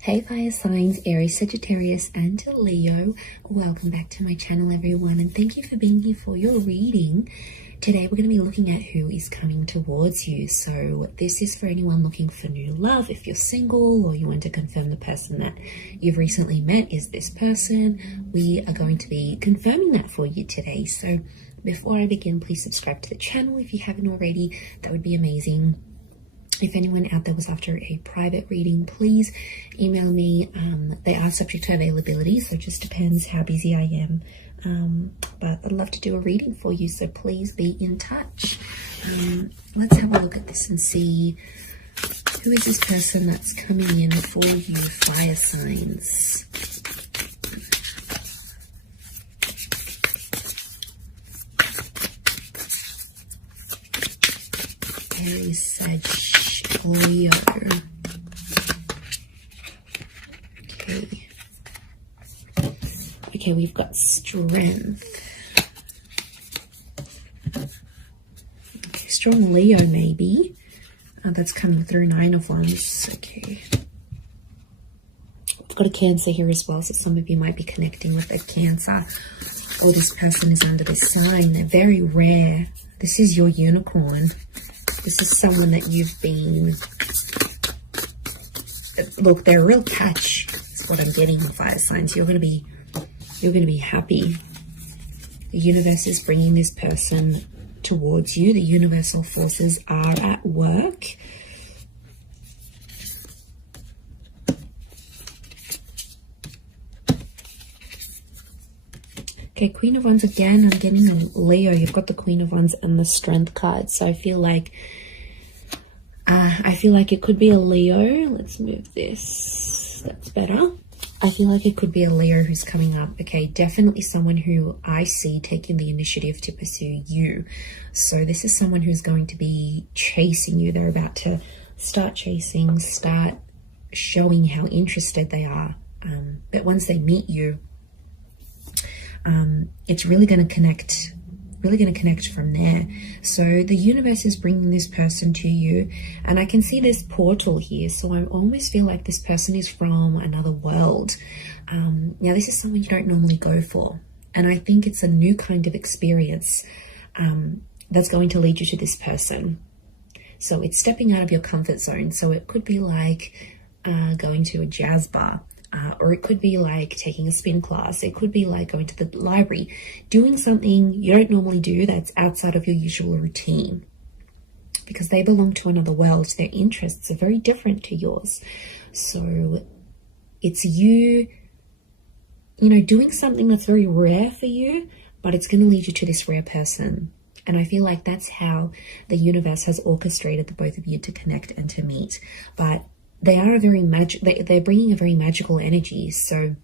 Hey fire signs, Aries, Sagittarius and Leo, welcome back to my channel everyone, and thank you for being here for your reading. Today we're going to be looking at who is coming towards you. So this is for anyone looking for new love. If you're single or you want to confirm the person that you've recently met is this person, we are going to be confirming that for you today. So before I begin, please subscribe to the channel if you haven't already. That would be amazing. If anyone out there was after a private reading, please email me. They are subject to availability, so it just depends how busy I am. But I'd love to do a reading for you, so please be in touch. Let's have a look at this and see who is this person that's coming in for you, fire signs. Aries, Sag, Leo. Okay, we've got strength. Okay, strong Leo maybe. That's coming through, 9 of Wands. Okay. We've got a Cancer here as well, so some of you might be connecting with a Cancer. Or this person is under this sign. They're very rare. This is your unicorn. This is someone that you've been... Look, they're a real catch. That's what I'm getting on fire signs. You're going to be happy. The universe is bringing this person towards you. The universal forces are at work. Okay, Queen of Wands again. I'm getting a Leo. You've got the Queen of Wands and the Strength card. So I feel like it could be a Leo. Let's move this. That's better. I feel like it could be a Leo who's coming up. Okay, definitely someone who I see taking the initiative to pursue you. So this is someone who's going to be chasing you. They're about to start chasing, start showing how interested they are. But once they meet you, it's really going to connect from there. So the universe is bringing this person to you, and I can see this portal here, so I almost feel like this person is from another world. Now this is someone you don't normally go for, and I think it's a new kind of experience that's going to lead you to this person. So it's stepping out of your comfort zone. So it could be like going to a jazz bar. Or it could be like taking a spin class. It could be like going to the library, doing something you don't normally do that's outside of your usual routine, because they belong to another world. Their interests are very different to yours. So it's you doing something that's very rare for you, but it's going to lead you to this rare person. And I feel like that's how the universe has orchestrated the both of you to connect and to meet. But they are a very they're bringing a very magical energy. So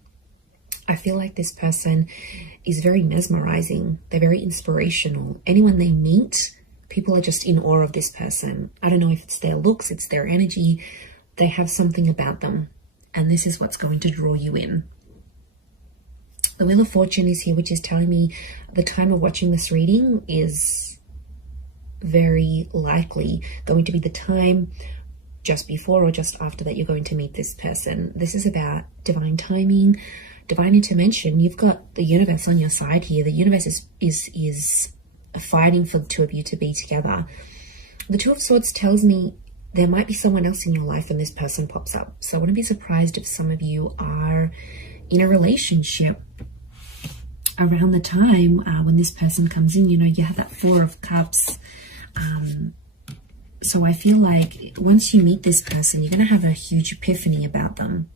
I feel like this person is very mesmerizing. They're very inspirational. Anyone they meet, people are just in awe of this person. I don't know if it's their looks, it's their energy. They have something about them, and this is what's going to draw you in. The Wheel of Fortune is here, which is telling me the time of watching this reading is very likely going to be the time just before or just after that you're going to meet this person. This is about divine timing, divine intervention. You've got the universe on your side here. The universe is fighting for the two of you to be together. The Two of Swords tells me there might be someone else in your life when this person pops up. So I wouldn't be surprised if some of you are in a relationship around the time when this person comes in. You have that Four of Cups. So I feel like once you meet this person, you're going to have a huge epiphany about them.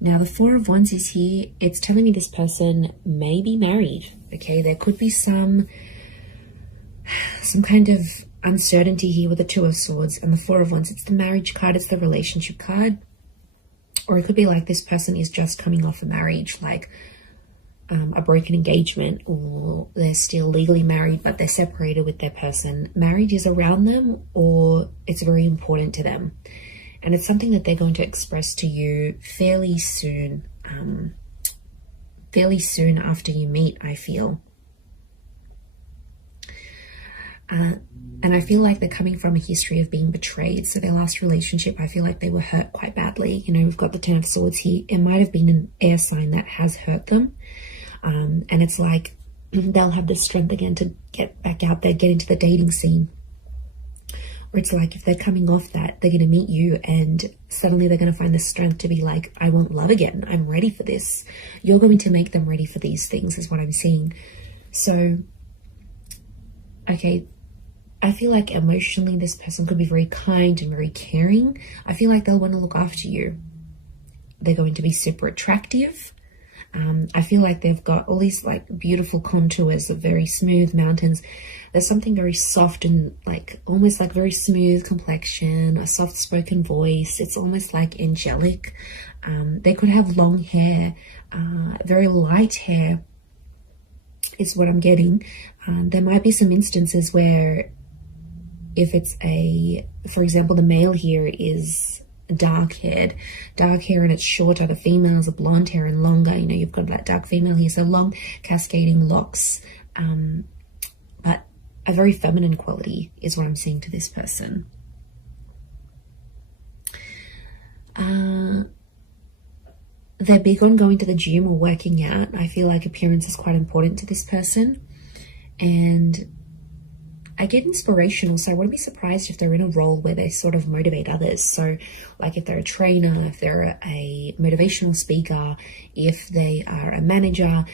Now, the Four of Wands is here. It's telling me this person may be married. Okay, there could be some kind of uncertainty here with the Two of Swords and the Four of Wands. It's the marriage card. It's the relationship card. Or it could be like this person is just coming off a marriage, like a broken engagement, or they're still legally married but they're separated with their person. Marriage is around them, or it's very important to them, and it's something that they're going to express to you fairly soon after you meet, I feel. And I feel like they're coming from a history of being betrayed. So their last relationship, I feel like they were hurt quite badly. You know, we've got the Ten of Swords here. It might have been an air sign that has hurt them. And it's like they'll have the strength again to get back out there, get into the dating scene. Or it's like if they're coming off that, they're going to meet you and suddenly they're going to find the strength to be like, I want love again. I'm ready for this. You're going to make them ready for these things is what I'm seeing. So, okay, I feel like emotionally this person could be very kind and very caring. I feel like they'll want to look after you. They're going to be super attractive. I feel like they've got all these like beautiful contours of very smooth mountains. There's something very soft and like almost like very smooth complexion, a soft spoken voice. It's almost like angelic. They could have long hair, very light hair is what I'm getting. There might be some instances where if it's for example, the male here is dark hair and it's shorter. The females are blonde hair and longer. You know, you've got that dark female here, so long cascading locks, but a very feminine quality is what I'm seeing to this person. They're big on going to the gym or working out. I feel like appearance is quite important to this person, and I get inspirational, so I wouldn't be surprised if they're in a role where they sort of motivate others. So like if they're a trainer, if they're a motivational speaker, if they are a manager,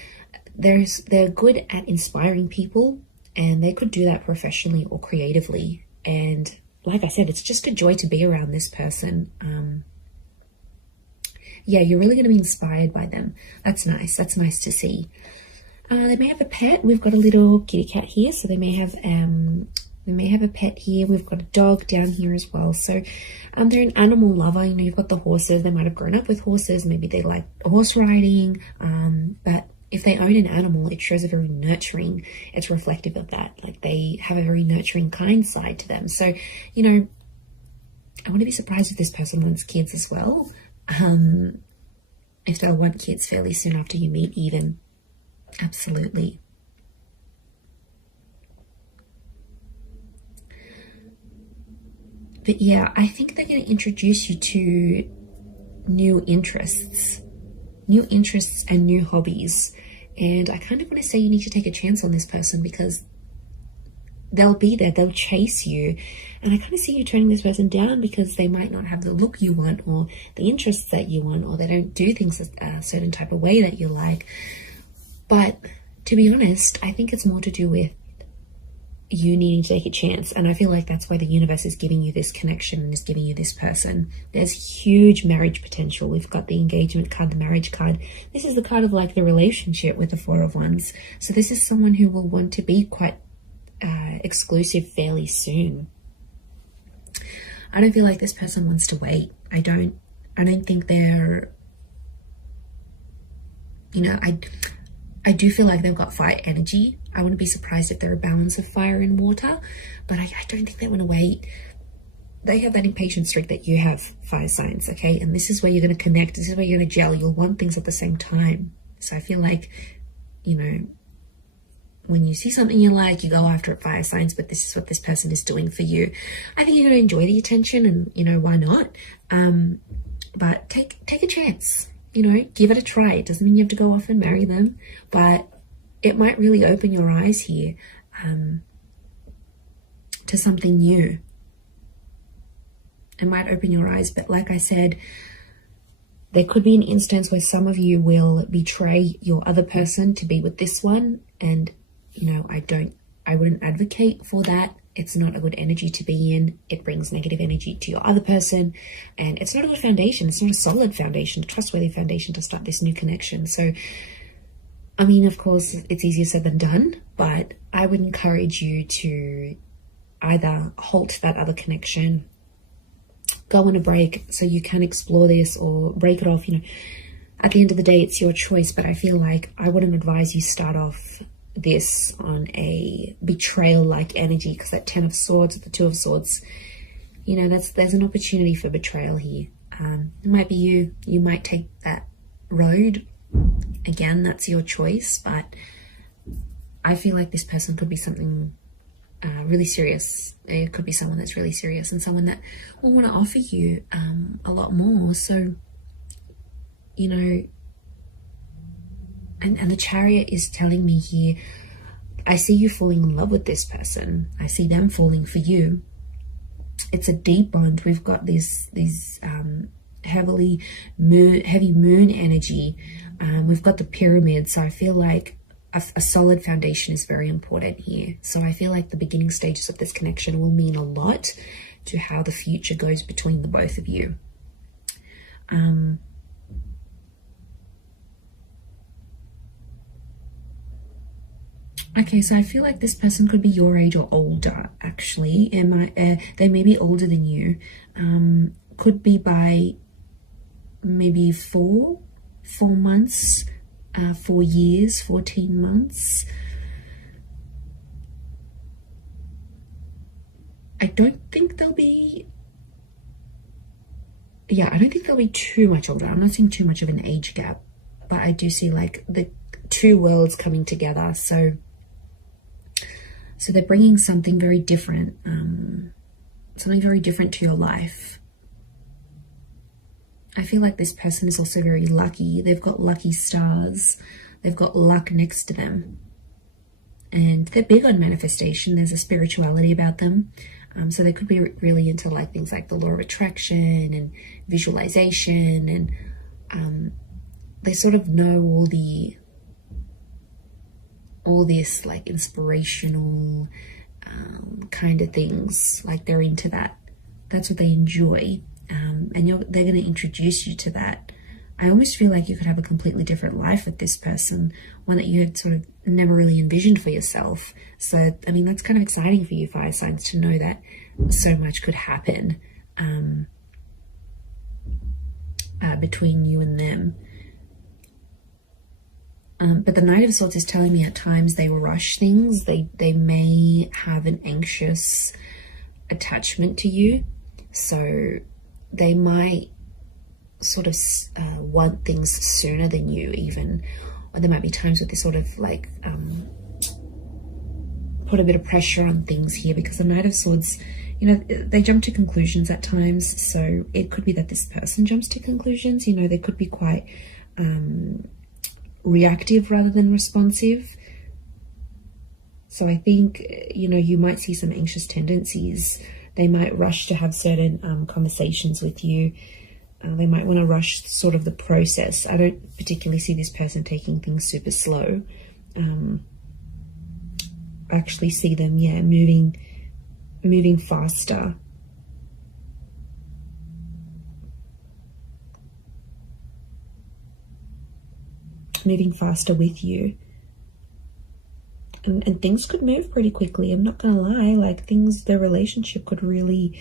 they're good at inspiring people, and they could do that professionally or creatively. And like I said, it's just a joy to be around this person. Yeah, you're really going to be inspired by them. That's nice. That's nice to see. They may have a pet. We've got a little kitty cat here, so they may have a pet here. We've got a dog down here as well. So they're an animal lover. You know, you've got the horses. They might have grown up with horses. Maybe they like horse riding. But if they own an animal, it shows a very nurturing. It's reflective of that. Like they have a very nurturing, kind side to them. So, you know, I wouldn't be surprised if this person wants kids as well. If they'll want kids fairly soon after you meet, even. Absolutely. But yeah, I think they're going to introduce you to new interests and new hobbies. And I kind of want to say you need to take a chance on this person because they'll be there, they'll chase you. And I kind of see you turning this person down because they might not have the look you want or the interests that you want, or they don't do things a certain type of way that you like. But to be honest, I think it's more to do with you needing to take a chance. And I feel like that's why the universe is giving you this connection and is giving you this person. There's huge marriage potential. We've got the engagement card, the marriage card. This is the card of like the relationship with the Four of Wands. So this is someone who will want to be quite exclusive fairly soon. I don't feel like this person wants to wait. I don't think they're, you know, I do feel like they've got fire energy. I wouldn't be surprised if they're a balance of fire and water, but I don't think they want to wait. They have that impatient streak that you have, fire signs, okay? And this is where you're going to connect. This is where you're going to gel. You'll want things at the same time. So I feel like, you know, when you see something you like, you go after it, fire signs, but this is what this person is doing for you. I think you're going to enjoy the attention and, you know, why not? But take a chance. You know, give it a try. It doesn't mean you have to go off and marry them, but it might really open your eyes here to something new. It might open your eyes, but like I said, there could be an instance where some of you will betray your other person to be with this one, and you know, I wouldn't advocate for that. It's not a good energy to be in. It brings negative energy to your other person, and it's not a good foundation. It's not a solid foundation, a trustworthy foundation to start this new connection. So, I mean, of course, it's easier said than done, but I would encourage you to either halt that other connection, go on a break so you can explore this, or break it off. You know, at the end of the day, it's your choice, but I feel like I wouldn't advise you start off this on a betrayal-like energy, because that Ten of Swords, the Two of Swords, you know, there's an opportunity for betrayal here. It might be you might take that road. Again, that's your choice, but I feel like this person could be something really serious. It could be someone that's really serious and someone that will want to offer you a lot more. So, you know, and the Chariot is telling me here, I see you falling in love with this person. I see them falling for you. It's a deep bond. We've got these heavy moon energy. We've got the pyramid. So I feel like a solid foundation is very important here. So I feel like the beginning stages of this connection will mean a lot to how the future goes between the both of you. Okay, so I feel like this person could be your age or older, actually. They may be older than you. Could be by maybe 4 months, 4 years, 14 months. I don't think they'll be too much older. I'm not seeing too much of an age gap, but I do see like the two worlds coming together. So they're bringing something very different, to your life. I feel like this person is also very lucky. They've got lucky stars. They've got luck next to them. And they're big on manifestation. There's a spirituality about them. So they could be really into like things like the law of attraction and visualization. And they sort of know all this like inspirational kind of things. Like they're into that. That's what they enjoy. And they're going to introduce you to that. I almost feel like you could have a completely different life with this person, one that you had sort of never really envisioned for yourself. So, I mean, that's kind of exciting for you fire signs to know that so much could happen between you and them. But the Knight of Swords is telling me at times they rush things. They may have an anxious attachment to you. So they might sort of want things sooner than you even. Or there might be times where they sort of like put a bit of pressure on things here, because the Knight of Swords, you know, they jump to conclusions at times. So it could be that this person jumps to conclusions. You know, they could be quite reactive rather than responsive. So I think, you know, you might see some anxious tendencies. They might rush to have certain conversations with you. They might want to rush sort of the process. I don't particularly see this person taking things super slow. I actually see them, moving faster. Moving faster with you. And things could move pretty quickly. I'm not gonna lie, like their relationship could really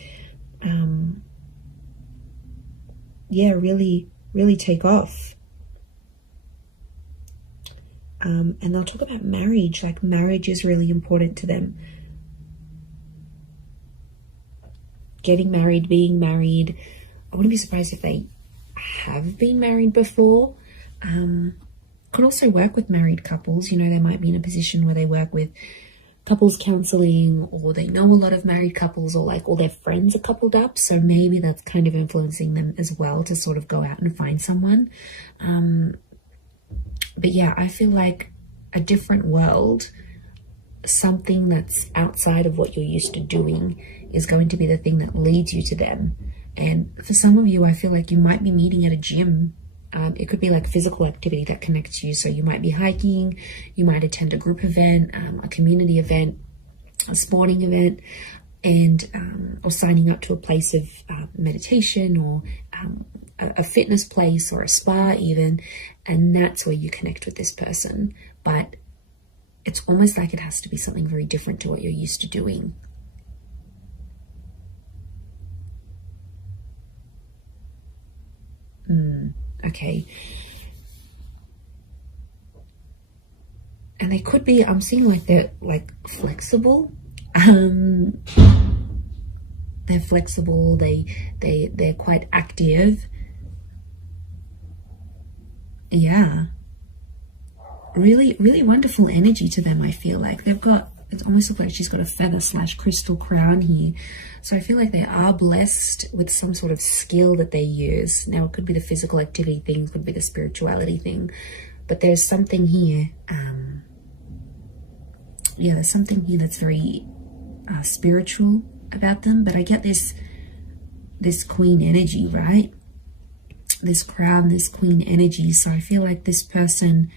really take off. And they'll talk about marriage. Like marriage is really important to them. Getting married, being married. I wouldn't be surprised if they have been married before. Could also work with married couples. You know, they might be in a position where they work with couples counseling, or they know a lot of married couples, or like all their friends are coupled up. So maybe that's kind of influencing them as well to sort of go out and find someone. But yeah, I feel like a different world, something that's outside of what you're used to doing, is going to be the thing that leads you to them. And for some of you, I feel like you might be meeting at a gym. It could be like physical activity that connects you. So you might be hiking, you might attend a group event, a community event, a sporting event, and or signing up to a place of meditation, or a fitness place, or a spa even. And that's where you connect with this person. But it's almost like it has to be something very different to what you're used to doing. Okay. And they could be, I'm seeing like they're like flexible. They're flexible, they're quite active. Yeah. Really, really wonderful energy to them, I feel like. They've got it almost looks like she's got a feather / crystal crown here. So I feel like they are blessed with some sort of skill that they use. Now, it could be the physical activity thing, it could be the spirituality thing, but there's something here. Yeah, there's something here that's very spiritual about them. But I get this queen energy, right? This crown, this queen energy. So I feel like this person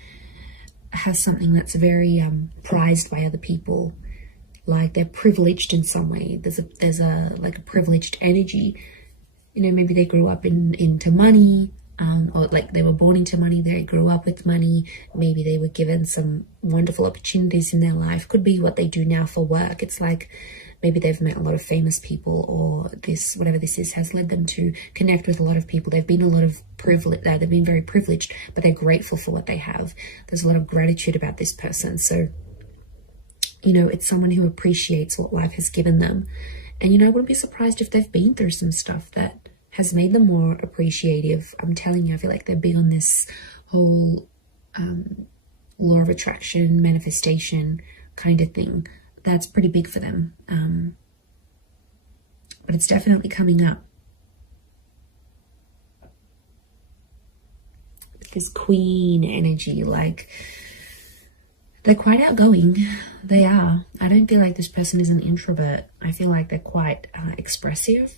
has something that's very prized by other people. Like they're privileged in some way. There's a like a privileged energy. You know, maybe they grew up into money, or like they were born into money, they grew up with money. Maybe they were given some wonderful opportunities in their life. Could be what they do now for work. It's like maybe they've met a lot of famous people, or this, whatever this is, has led them to connect with a lot of people. They've been a lot of privilege, they've been very privileged, but they're grateful for what they have. There's a lot of gratitude about this person. So, you know, it's someone who appreciates what life has given them. And, you know, I wouldn't be surprised if they've been through some stuff that has made them more appreciative. I'm telling you, I feel like they're big on this whole law of attraction, manifestation kind of thing. That's pretty big for them. But it's definitely coming up. This queen energy, like they're quite outgoing. They are. I don't feel like this person is an introvert. I feel like they're quite expressive.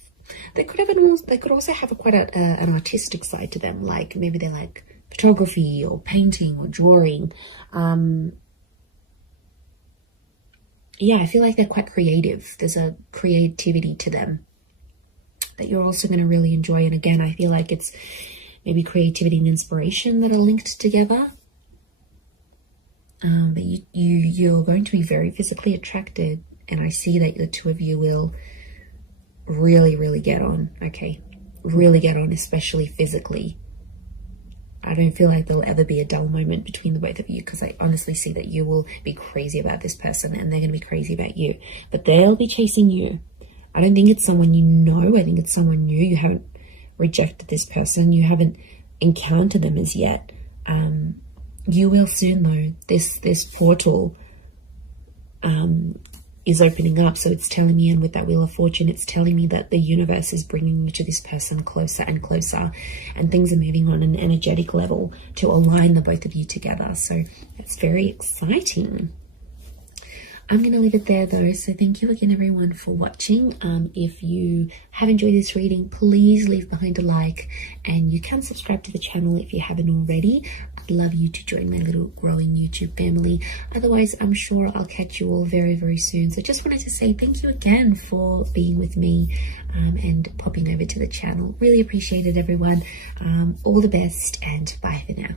They could also have quite an artistic side to them. Like maybe they like photography or painting or drawing. Yeah, I feel like they're quite creative. There's a creativity to them that you're also going to really enjoy. And again, I feel like it's maybe creativity and inspiration that are linked together. But you're going to be very physically attracted. And I see that the two of you will really, really get on. Okay, really get on, especially physically. I don't feel like there'll ever be a dull moment between the both of you, because I honestly see that you will be crazy about this person and they're going to be crazy about you. But they'll be chasing you. I don't think it's someone you know. I think it's someone new. You haven't rejected this person. You haven't encountered them as yet. You will soon, though. This portal is opening up. So it's telling me, and with that Wheel of Fortune, it's telling me that the universe is bringing you to this person closer and closer, and things are moving on an energetic level to align the both of you together. So it's very exciting. I'm going to leave it there though. So thank you again, everyone, for watching. If you have enjoyed this reading, please leave behind a like, and you can subscribe to the channel if you haven't already. I'd love you to join my little growing YouTube family. Otherwise, I'm sure I'll catch you all very, very soon. So just wanted to say thank you again for being with me and popping over to the channel. Really appreciate it, everyone. All the best, and bye for now.